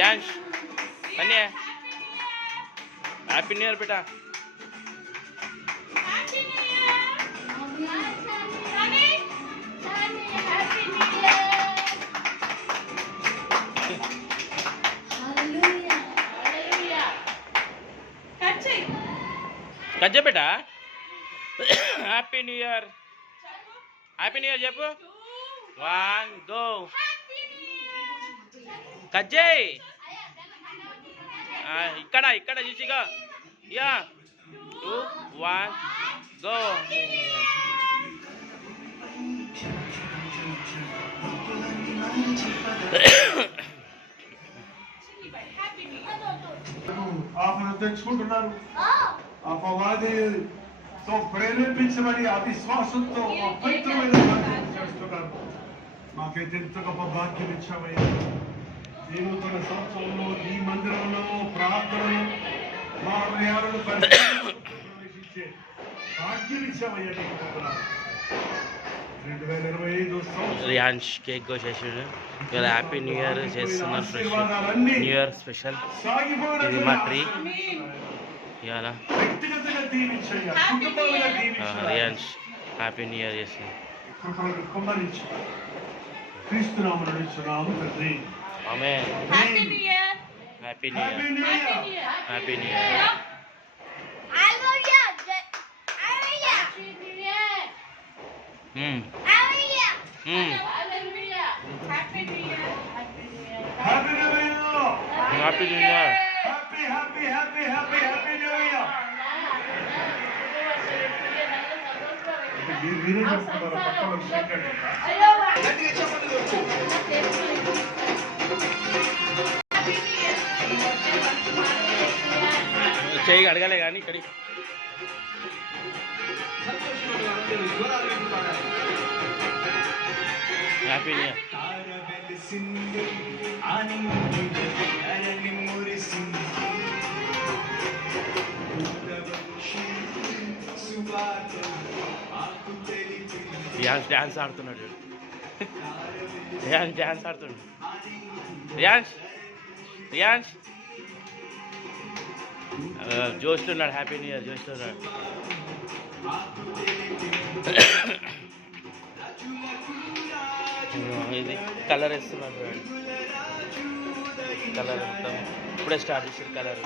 యాంష్ అన్నీ happy new year బేటా. కజ్జ బేటా happy new year. Happy new year చెప్పు. 1 గో. కజ్జయ్ ఇక్కడ ఇక్కడ చూసిగా. Yeah 2 1 go. ఆఫర్ తెచ్చుకుంటున్నారు. అపవాదితో ప్రేరేపించబడి అవిశ్వాసంతో అపవిత్రమైన చేస్తున్నారు. మాకైతే ఎంత గొప్ప భాగ్యం ఇచ్చామయ్యా. నూతన సంవత్సరంలో ఈ మందిరంలో ప్రార్థనలు మా హృదయాలను ప్రవేశించే భాగ్యం ఇచ్చామయ్యా. నీకు పొందుతున్నాను. 2025 రియాన్స్ కేక్ కోసేసాడు. ఇలా హ్యాపీ న్యూ ఇయర్ చేస్తున్నారు. Fresh new year special. ఇది మా ట్రీ. ఇవాళ రియాన్స్ హ్యాపీ న్యూ ఇయర్ చేస్తుంది. ఆమేన్. Happy new year. Happy new year. Happy new year. Happy new year. చేయి అడగాలే కానీ ఇక్కడ హ్యాపీ న్యూ ఇయర్. డ్యాన్స్ ఆడుతున్నాడు. డ్యాన్స్ ఆడుతున్నాడు. రియాన్స్ జోష్లో ఉన్నాడు. హ్యాపీ న్యూ ఇయర్ జోష్లో ఉన్నాడు. ఇది కలర్ వేస్తున్నాడు. కలర్ మొత్తం ఇప్పుడే స్టార్ట్ చేశారు. కలర్